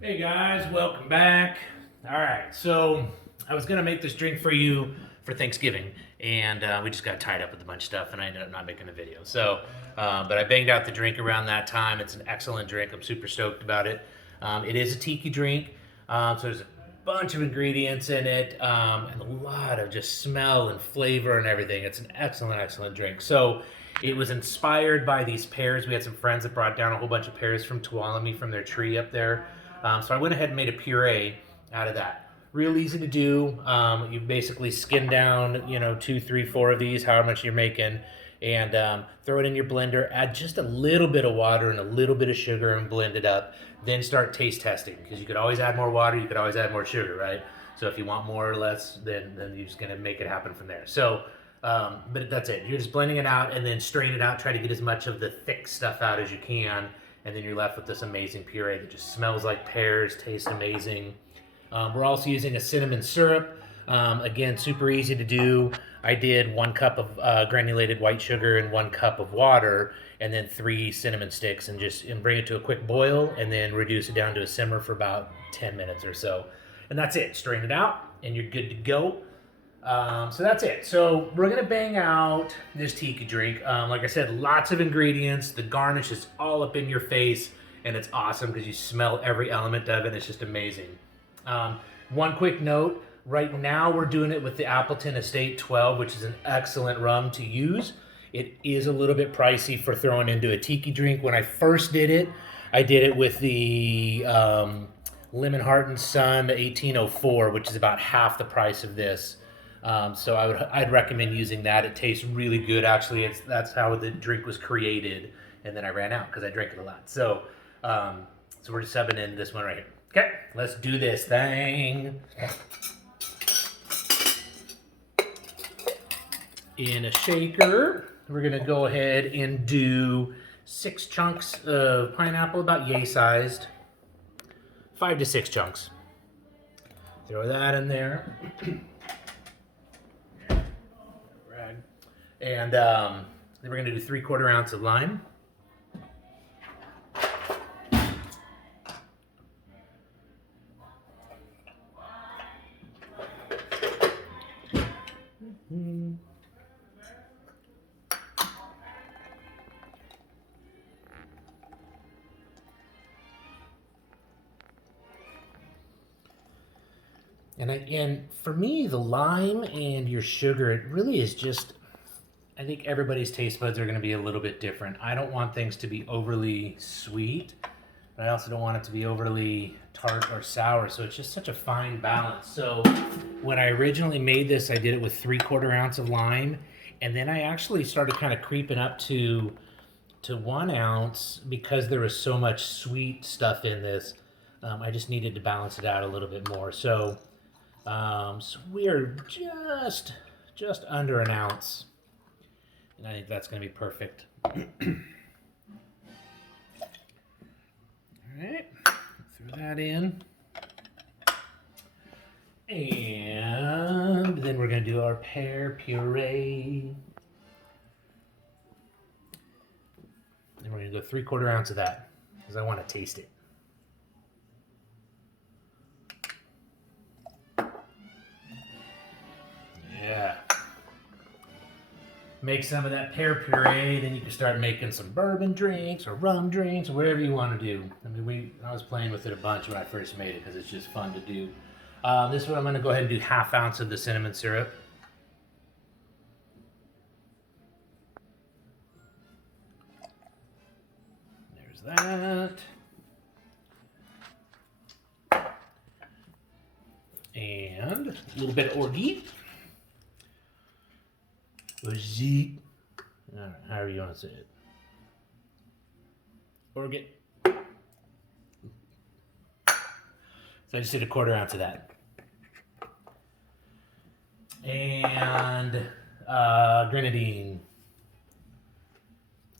Hey guys, welcome back. All right, so I was gonna make this drink for you for Thanksgiving, and we just got tied up with a bunch of stuff, and I ended up not making a video. So, but I banged out the drink around that time. It's an excellent drink. I'm super stoked about it. It is a tiki drink, so there's a bunch of ingredients in it, and a lot of just smell and flavor and everything. It's an excellent, excellent drink. So. It was inspired by these pears. We had some friends that brought down a whole bunch of pears from Tuolumne from their tree up there. So I went ahead and made a puree out of that. Real easy to do. You basically skin down, two, three, four of these, however much you're making, and throw it in your blender. Add just a little bit of water and a little bit of sugar and blend it up. Then start taste testing because you could always add more water. You could always add more sugar, right? So if you want more or less, then you're just gonna make it happen from there. So. But that's it. You're just blending it out and then strain it out. Try to get as much of the thick stuff out as you can. And then you're left with this amazing puree that just smells like pears, tastes amazing. We're also using a cinnamon syrup. Again, super easy to do. I did 1 cup of granulated white sugar and 1 cup of water, and then 3 cinnamon sticks, and bring it to a quick boil, and then reduce it down to a simmer for about 10 minutes or so. And that's it. Strain it out, and you're good to go. So that's it. So we're gonna bang out this tiki drink. Like I said, lots of ingredients. The garnish is all up in your face, and it's awesome because you smell every element of it. It's just amazing. One quick note: right now we're doing it with the Appleton Estate 12, which is an excellent rum to use. It is a little bit pricey for throwing into a tiki drink. When I first did it, I did it with the Lemon Hart and Son 1804, which is about half the price of this. So I'd recommend using that. It tastes really good. Actually, that's how the drink was created, and then I ran out because I drank it a lot. So we're just subbing in this one right here. Okay, let's do this thing. In a shaker, we're gonna go ahead and do 6 chunks of pineapple, about yay sized. 5 to 6 chunks. Throw that in there. And then we're going to do 3/4 ounce of lime. And for me, the lime and your sugar, it really is just, I think everybody's taste buds are going to be a little bit different. I don't want things to be overly sweet, but I also don't want it to be overly tart or sour. So it's just such a fine balance. So when I originally made this, I did it with 3/4 ounce of lime. And then I actually started kind of creeping up to 1 ounce because there was so much sweet stuff in this. I just needed to balance it out a little bit more. So we are just under 1 ounce. And I think that's going to be perfect. All right, throw that in. And then we're going to do our pear puree. And we're going to go 3/4 ounce of that because I want to taste it. Yeah. Make some of that pear puree, then you can start making some bourbon drinks or rum drinks or whatever you want to do. I mean, I was playing with it a bunch when I first made it because it's just fun to do. This one I'm going to go ahead and do 1/2 ounce of the cinnamon syrup. There's that. And a little bit of Orgeat. Orgeat. However you want to say it. Orgeat. So I just did 1/4 ounce of that. And Grenadine.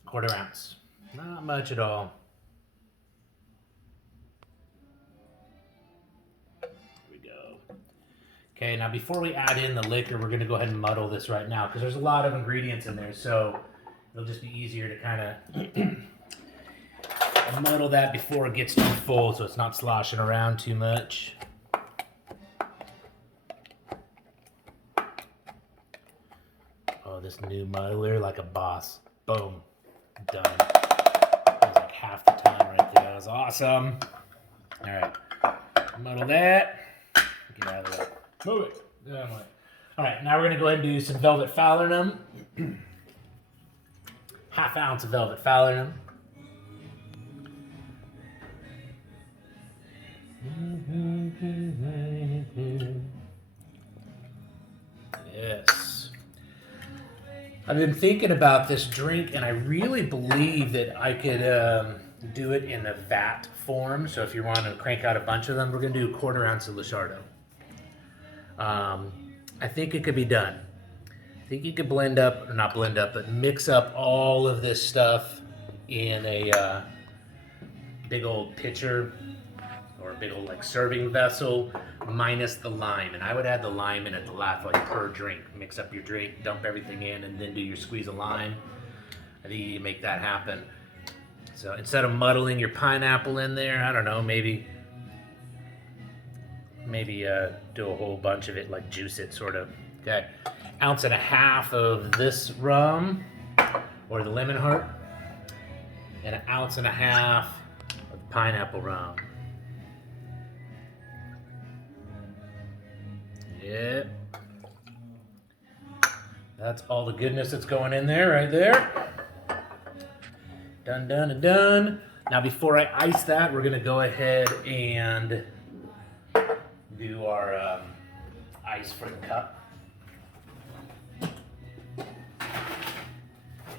1/4 ounce. Not much at all. Okay, now before we add in the liquor, we're going to go ahead and muddle this right now because there's a lot of ingredients in there, so it'll just be easier to kind of muddle that before it gets too full so it's not sloshing around too much. Oh, this new muddler, like a boss. Boom. Done. That was like half the time right there. That was awesome. All right. Muddle that. Get out of the way. Move it. All right, now we're going to go ahead and do some Velvet Falernum. Half ounce of Velvet Falernum. Yes. I've been thinking about this drink, and I really believe that I could do it in a vat form. So if you want to crank out a bunch of them, we're going to do 1/4 ounce of Luxardo. I think it could be done. I think you could blend up, or not blend up, but mix up all of this stuff in a big old pitcher or a big old like serving vessel minus the lime. And I would add the lime in at the last, like per drink. Mix up your drink, dump everything in, and then do your squeeze of lime. I think you can make that happen. So instead of muddling your pineapple in there, I don't know, maybe do a whole bunch of it, like juice it sort of. Okay, 1.5 ounces of this rum, or the Lemon Hart, and 1.5 ounces of pineapple rum. Yep. That's all the goodness that's going in there, right there. Done, done, and done. Now before I ice that, we're gonna go ahead and do our ice for the cup. And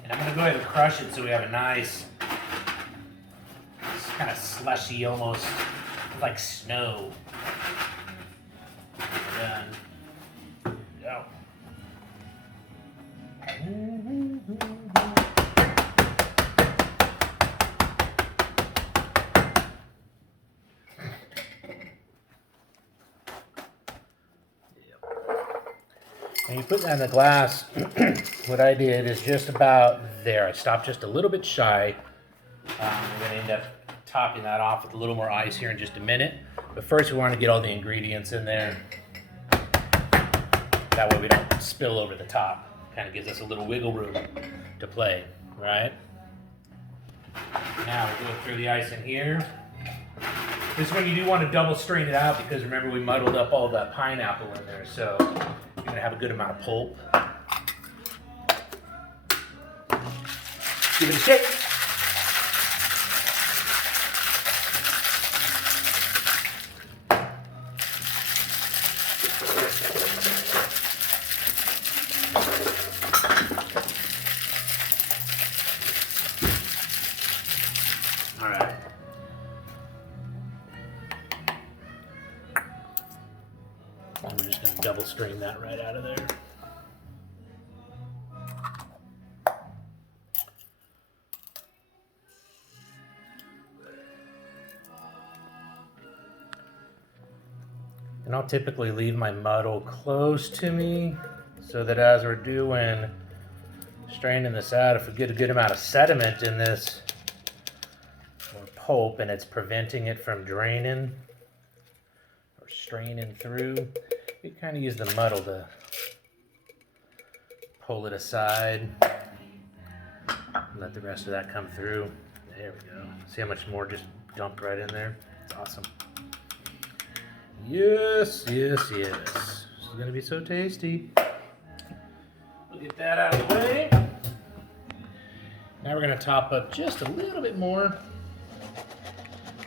I'm gonna go ahead and crush it so we have a nice, kind of slushy, almost like snow. Done. Go. And you put that in the glass. What I did is just about there. I stopped just a little bit shy. We're going to end up topping that off with a little more ice here in just a minute. But first we want to get all the ingredients in there. That way we don't spill over the top. Kind of gives us a little wiggle room to play, right? Now we'll go through the ice in here. This is when you do want to double strain it out because remember we muddled up all of that pineapple in there, so you're going to have a good amount of pulp. Give it a shake. All right. And we're just going to double strain that right out of there. And I'll typically leave my muddle close to me so that as we're doing straining this out, if we get a good amount of sediment in this or pulp and it's preventing it from draining or straining through, we kind of use the muddle to pull it aside. Let the rest of that come through. There we go. See how much more just dumped right in there? It's awesome. Yes, yes, yes. This is going to be so tasty. We'll get that out of the way. Now we're going to top up just a little bit more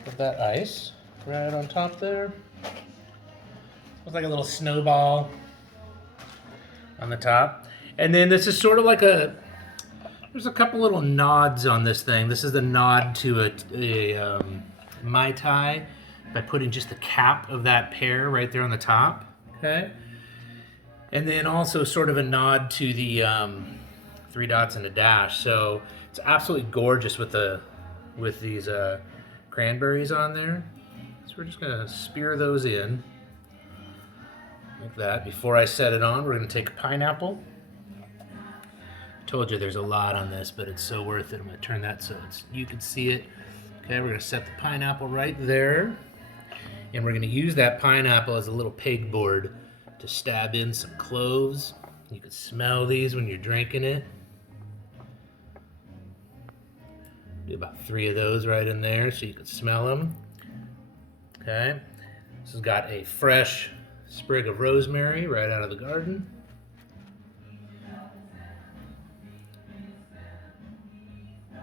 of that ice right on top there. It's like a little snowball on the top. And then this is sort of like there's a couple little nods on this thing. This is the nod to a Mai Tai by putting just the cap of that pear right there on the top, okay? And then also sort of a nod to the 3 dots and a dash. So it's absolutely gorgeous with these cranberries on there. So we're just gonna spear those in like that. Before I set it on, we're gonna take a pineapple. I told you there's a lot on this, but it's so worth it. I'm gonna turn that so you can see it. Okay, we're gonna set the pineapple right there. And we're gonna use that pineapple as a little pegboard to stab in some cloves. You can smell these when you're drinking it. Do about 3 of those right in there so you can smell them. Okay, this has got a fresh sprig of rosemary right out of the garden.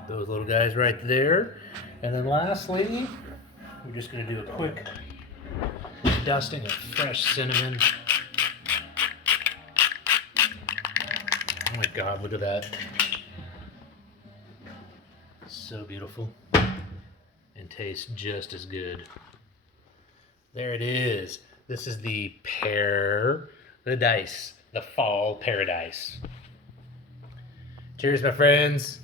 Those little guys right there. And then lastly, we're just gonna do a quick dusting of fresh cinnamon. Oh my God, look at that. So beautiful and tastes just as good. There it is. This is the Pear-adise, the fall Pear-adise. Cheers, my friends.